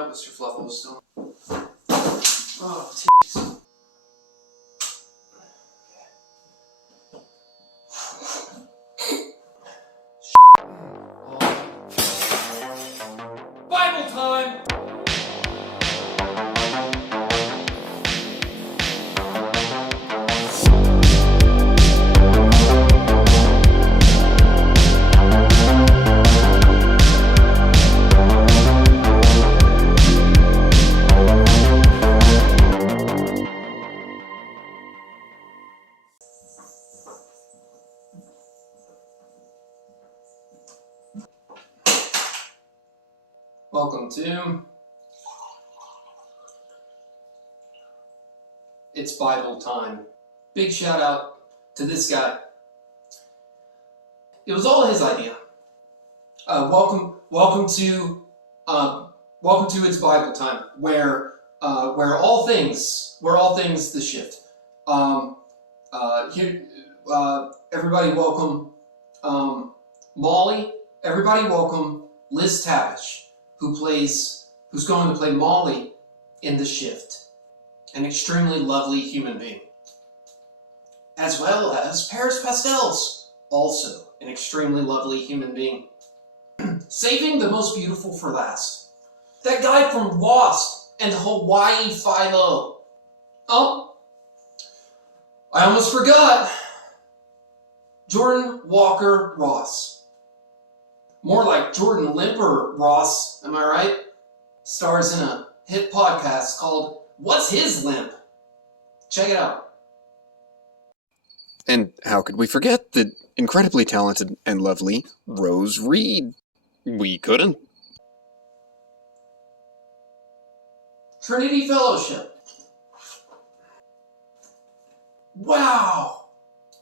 out, Mr. Flufflestone. Oh, jeez. Bible time! Welcome to It's Bible Time. Big shout out to this guy. It was all his idea. Welcome to It's Bible Time, where all things the shift. Everybody welcome Molly. Everybody welcome Liz Tabish, who's going to play Molly in The Shift, an extremely lovely human being. As well as Paris Pastels, also an extremely lovely human being. Saving the most beautiful for last. That guy from Lost and Hawaii Philo. Oh, I almost forgot. Jordan Walker Ross. More like Jordan Limper Ross, am I right? Stars in a hit podcast called What's His Limp? Check it out. And how could we forget the incredibly talented and lovely Rose Reed? We couldn't. Trinity Fellowship. Wow.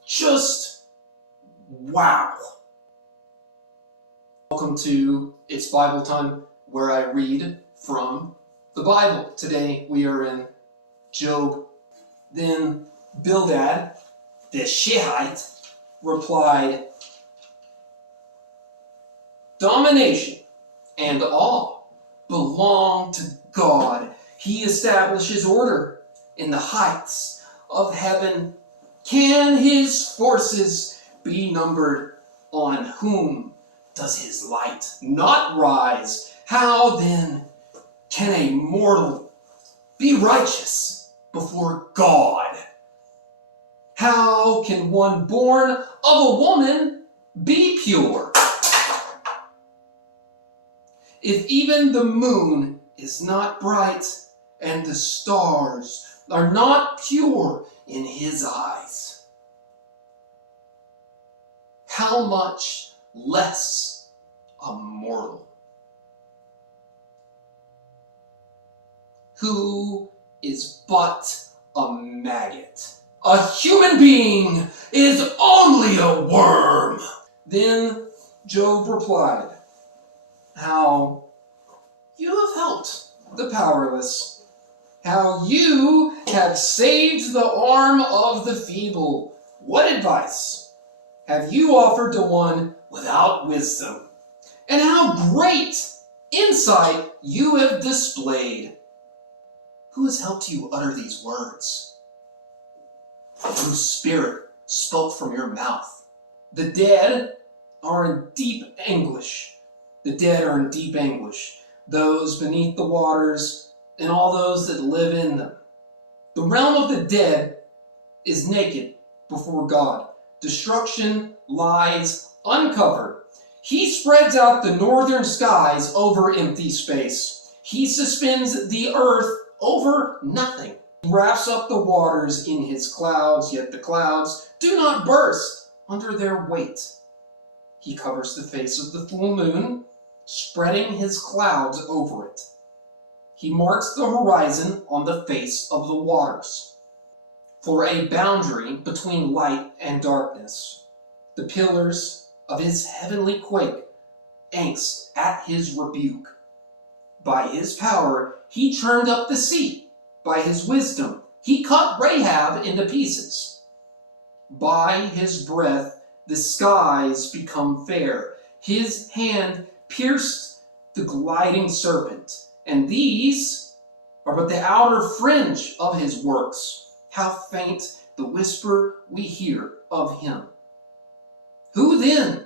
Just wow. Welcome to It's Bible Time, where I read from the Bible. Today we are in Job. Then Bildad, the Shihite, replied, "Domination and awe belong to God. He establishes order in the heights of heaven. Can his forces be numbered? On whom does his light not rise? How then can a mortal be righteous before God? How can one born of a woman be pure? If even the moon is not bright and the stars are not pure in his eyes, how much less a mortal? Who is but a maggot? A human being is only a worm." Then Job replied, "How you have helped the powerless, how you have saved the arm of the feeble. What advice have you offered to one without wisdom? And how great insight you have displayed. Who has helped you utter these words? Whose spirit spoke from your mouth? The dead are in deep anguish. The dead are in deep anguish. Those beneath the waters and all those that live in them. The realm of the dead is naked before God. Destruction lies uncovered. He spreads out the northern skies over empty space. He suspends the earth over nothing. He wraps up the waters in his clouds, yet the clouds do not burst under their weight. He covers the face of the full moon, spreading his clouds over it. He marks the horizon on the face of the waters, for a boundary between light and darkness. The pillars of his heavenly quake, angst at his rebuke. By his power he churned up the sea. By his wisdom he cut Rahab into pieces. By his breath the skies become fair. His hand pierced the gliding serpent, and these are but the outer fringe of his works. How faint the whisper we hear of him. Who then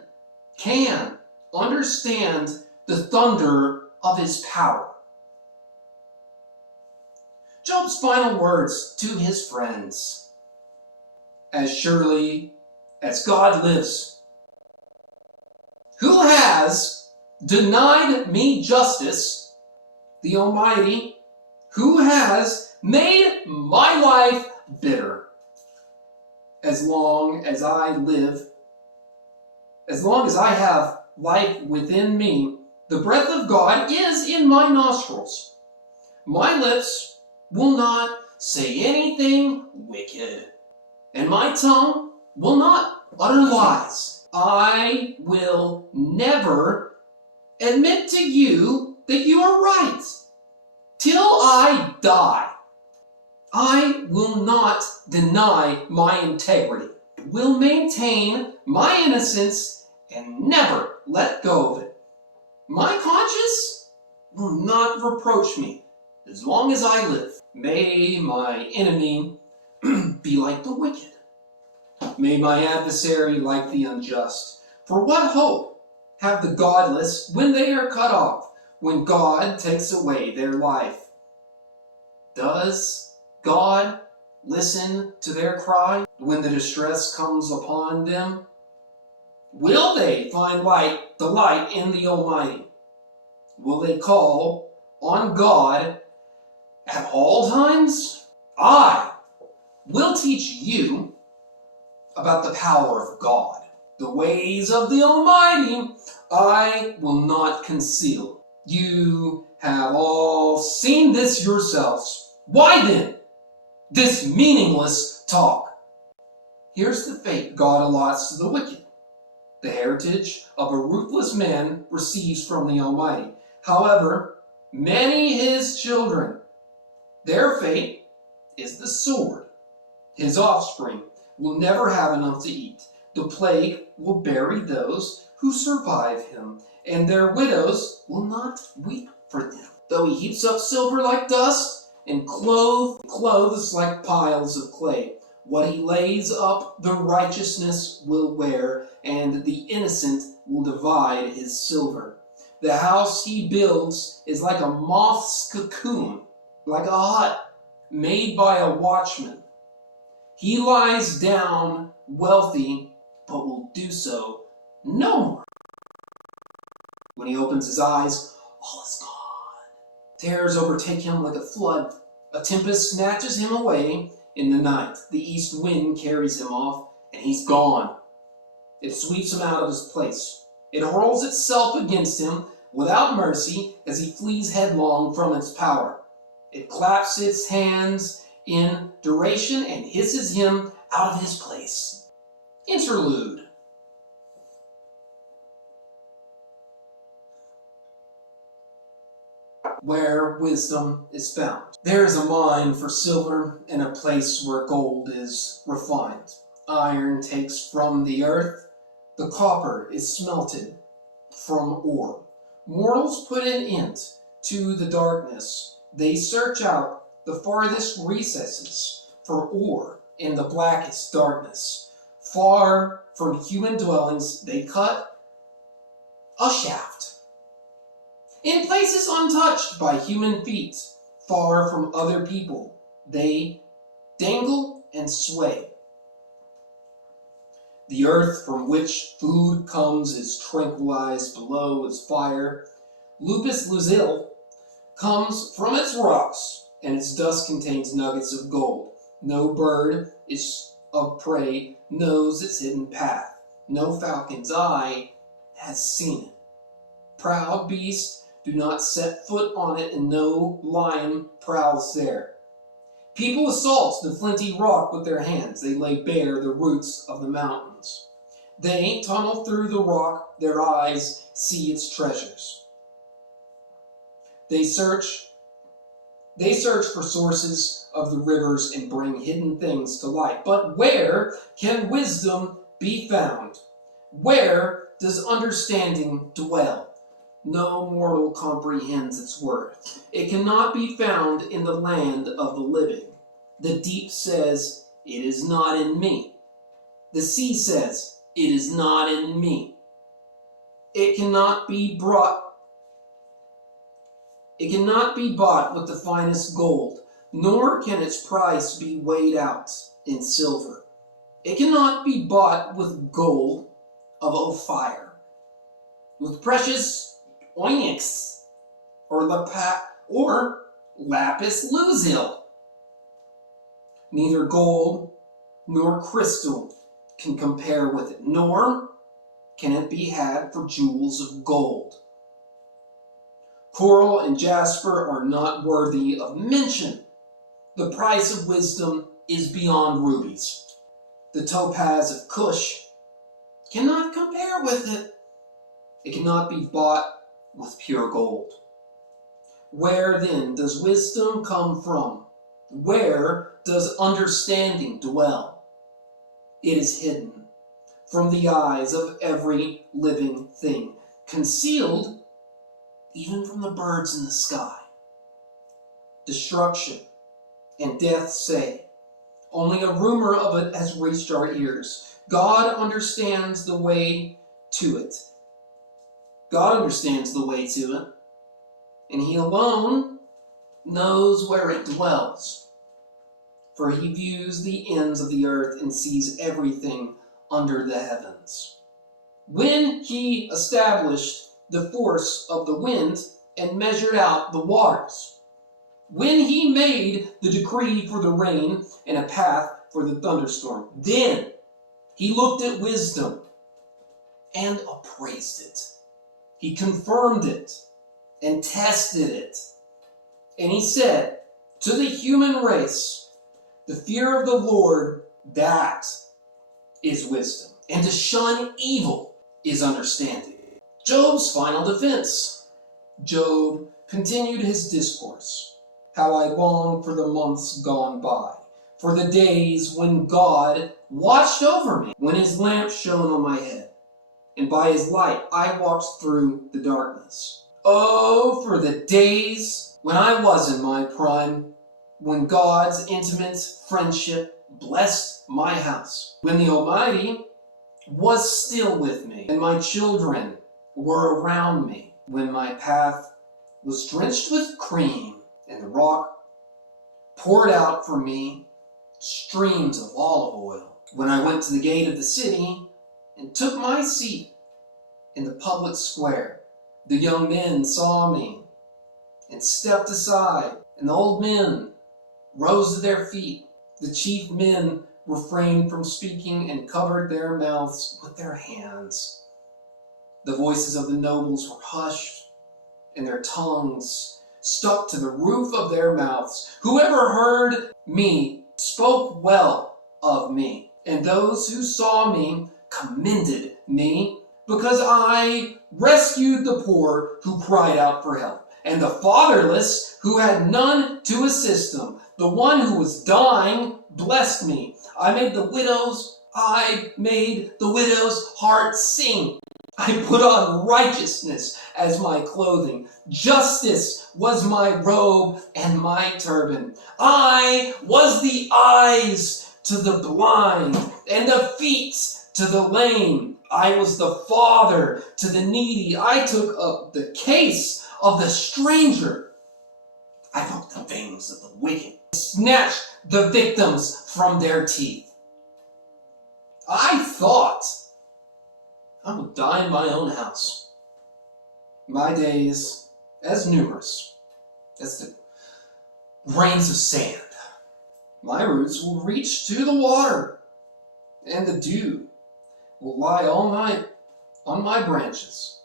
can understand the thunder of his power? Job's final words to his friends. As surely as God lives, who has denied me justice, the Almighty, who has made my life bitter. As long as I live, as long as I have life within me, the breath of God is in my nostrils. My lips will not say anything wicked, and my tongue will not utter lies. I will never admit to you that you are right till I die. I will not deny my integrity, will maintain my innocence and never let go of it. My conscience will not reproach me as long as I live. May my enemy be like the wicked. May my adversary like the unjust. For what hope have the godless when they are cut off, when God takes away their life? Does God listen to their cry when the distress comes upon them? Will they find delight in the Almighty? Will they call on God at all times? I will teach you about the power of God. The ways of the Almighty I will not conceal. You have all seen this yourselves. Why then this meaningless talk? Here's the fate God allots to the wicked. The heritage of a ruthless man receives from the Almighty. However, many his children, their fate is the sword. His offspring will never have enough to eat. The plague will bury those who survive him, and their widows will not weep for them. Though he heaps up silver like dust, and clothes like piles of clay, what he lays up the righteousness will wear, and the innocent will divide his silver. The house he builds is like a moth's cocoon, like a hut made by a watchman. He lies down wealthy, but will do so no more. When he opens his eyes, all is gone. Terrors overtake him like a flood. A tempest snatches him away in the night. The east wind carries him off, and he's gone. It sweeps him out of his place. It hurls itself against him without mercy as he flees headlong from its power. It claps its hands in duration and hisses him out of his place. Interlude. Where wisdom is found. There is a mine for silver and a place where gold is refined. Iron takes from the earth, the copper is smelted from ore. Mortals put an end to the darkness. They search out the farthest recesses for ore in the blackest darkness. Far from human dwellings, they cut a shaft. In places untouched by human feet, far from other people, they dangle and sway. The earth from which food comes is tranquilized below as fire. Lupus lazuli comes from its rocks, and its dust contains nuggets of gold. No bird is of prey knows its hidden path. No falcon's eye has seen it. Proud beasts do not set foot on it, and no lion prowls there. People assault the flinty rock with their hands. They lay bare the roots of the mountains. They tunnel through the rock. Their eyes see its treasures. They search for sources of the rivers and bring hidden things to light. But where can wisdom be found? Where does understanding dwell? No mortal comprehends its worth. It cannot be found in the land of the living. The deep says, "It is not in me." The sea says, "It is not in me." It cannot be bought with the finest gold, nor can its price be weighed out in silver. It cannot be bought with gold of Ophir, with precious onyx, or lapis lazuli. Neither gold nor crystal can compare with it, nor can it be had for jewels of gold. Coral and jasper are not worthy of mention. The price of wisdom is beyond rubies. The topaz of Cush cannot compare with it. It cannot be bought with pure gold. Where then does wisdom come from? Where does understanding dwell? It is hidden from the eyes of every living thing, concealed even from the birds in the sky. Destruction and death say, only a rumor of it has reached our ears. God understands the way to it. God understands the way to it, and He alone knows where it dwells. For He views the ends of the earth and sees everything under the heavens. When He established the force of the wind and measured out the waters, when He made the decree for the rain and a path for the thunderstorm, then He looked at wisdom and appraised it. He confirmed it and tested it. And He said to the human race, the fear of the Lord, that is wisdom. And to shun evil is understanding. Job's final defense. Job continued his discourse. How I long for the months gone by, for the days when God watched over me, when His lamp shone on my head, and by His light I walked through the darkness. Oh, for the days when I was in my prime, when God's intimate friendship blessed my house, when the Almighty was still with me, and my children were around me, when my path was drenched with cream, and the rock poured out for me streams of olive oil. When I went to the gate of the city and took my seat in the public square, the young men saw me and stepped aside, and the old men rose to their feet. The chief men refrained from speaking and covered their mouths with their hands. The voices of the nobles were hushed, and their tongues stuck to the roof of their mouths. Whoever heard me spoke well of me, and those who saw me commended me, because I rescued the poor who cried out for help, and the fatherless who had none to assist them. The one who was dying blessed me. I made the widow's heart sing. I put on righteousness as my clothing. Justice was my robe and my turban. I was the eyes to the blind and the feet to the lame. I was the father to the needy. I took up the case of the stranger. I broke the fangs of the wicked, snatched the victims from their teeth. I thought I would die in my own house. My days as numerous as the grains of sand. My roots will reach to the water, and the dew will lie all night on my branches.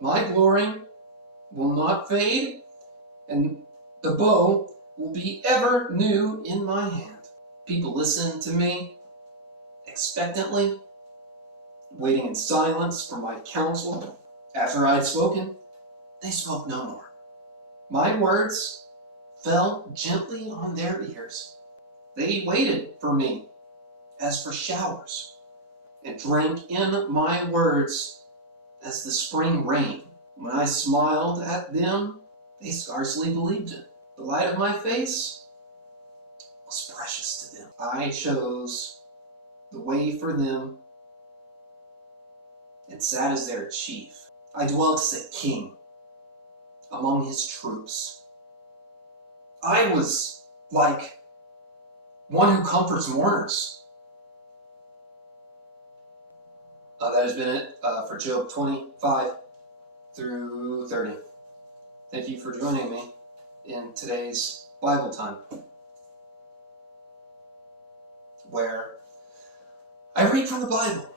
My glory will not fade, and the bow will be ever new in my hand. People listen to me expectantly, waiting in silence for my counsel. After I had spoken, they spoke no more. My words fell gently on their ears. They waited for me as for showers, and drank in my words as the spring rain. When I smiled at them, they scarcely believed it. The light of my face was precious to them. I chose the way for them and sat as their chief. I dwelt as a king among his troops. I was like one who comforts mourners. That has been it for Job 25 through 30. Thank you for joining me in today's Bible time, where I read from the Bible.